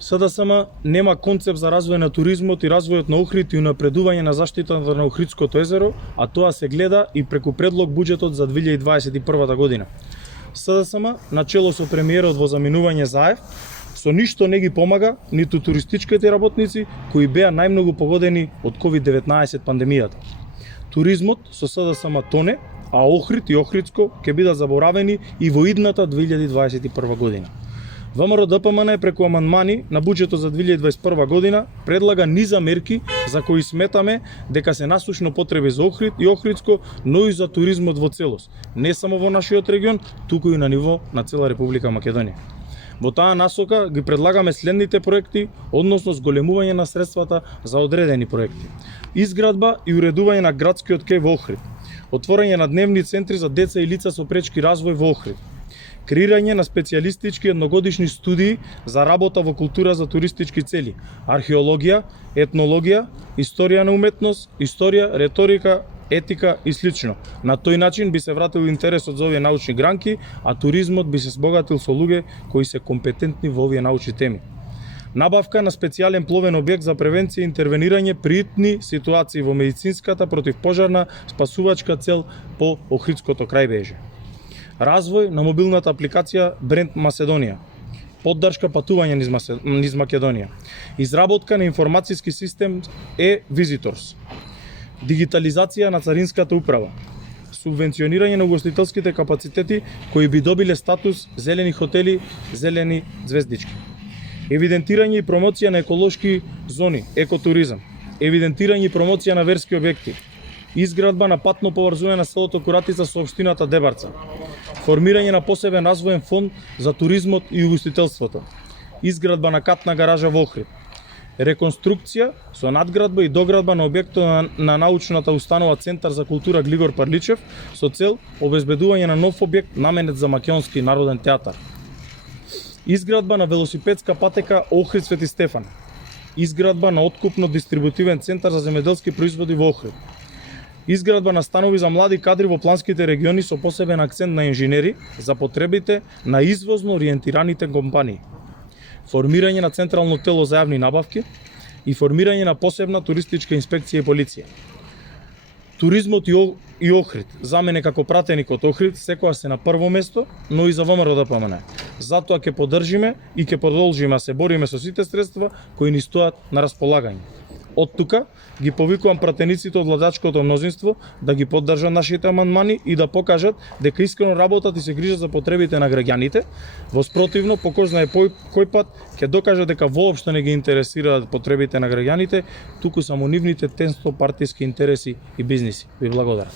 СДСМ нема концепт за развој на туризмот и развојот на Охрид и унапредување на заштитата на Охридското езеро, а тоа се гледа и преку предлог буџетот за 2021 година. СДСМ, начело со премиерот во заминување Заев, со ништо не ги помага ниту туристичките работници кои беа најмногу погодени од COVID-19 пандемијата. Туризмот со СДСМ тоне, а Охрид и Охридско ќе бидат заборавени и во идната 2021 година. ВМРО ДПМН преку амандмани на буџетот за 2021 година предлага низа мерки за кои сметаме дека се насушно потреби за Охрид и Охридско, но и за туризмот во целост, не само во нашиот регион, туку и на ниво на цела Република Македонија. Во таа насока ги предлагаме следните проекти, односно зголемување на средствата за одредени проекти. Изградба и уредување на градскиот кеј во Охрид. Отворање на дневни центри за деца и лица со пречки развој во Охрид. Креирање на специјалистички едногодишни студии за работа во култура за туристички цели, археологија, етнологија, историја на уметност, историја, реторика, етика и слично. На тој начин би се вратил интересот за овие научни гранки, а туризмот би се збогатил со луѓе кои се компетентни во овие научни теми. Набавка на специјален пловен објект за превенција и интервенирање при итни ситуации во медицинската противпожарна спасувачка цел по Охридското крајбрежје. Развој на мобилната апликација Бренд Маседонија. Поддршка патување низ Македонија. Изработка на информацијски систем e-Visitors. Дигитализација на царинската управа. Субвенционирање на угостителските капацитети кои би добиле статус зелени хотели, зелени звездички. Евидентирање и промоција на еколошки зони, екотуризам. Евидентирање и промоција на верски објекти. Изградба на патно поврзување на селото Куратица со општината Дебарца. Формирање на посебен развоен фонд за туризмот и угостителството. Изградба на катна гаража во Охрид. Реконструкција со надградба и доградба на објектот на научната установа Центар за култура Глигор Парличев со цел обезбедување на нов објект наменет за македонски народен театар. Изградба на велосипедска патека Охрид Свети Стефан. Изградба на откупно-дистрибутивен центар за земјоделски производи во Охрид. Изградба на станови за млади кадри во планските региони со посебен акцент на инженери за потребите на извозно ориентираните компании. Формирање на централно тело за јавни набавки и формирање на посебна туристичка инспекција и полиција. Туризмот и Охрид, за мене како пратеник од Охрид, секогаш се на прво место, но и за ВМРО ДПМН. Затоа ќе поддржиме и ќе продолжиме да се бориме со сите средства кои ни стојат на располагање. Од тука ги повикувам пратениците од владачкото мнозинство да ги поддржат нашите амандмани и да покажат дека искрено работат и се грижат за потребите на граѓаните. Воспротивно, по кој знае кој пат ќе докажат дека воопшто не ги интересираат потребите на граѓаните, туку само нивните тенсто партиски интереси и бизниси. Ви благодарам.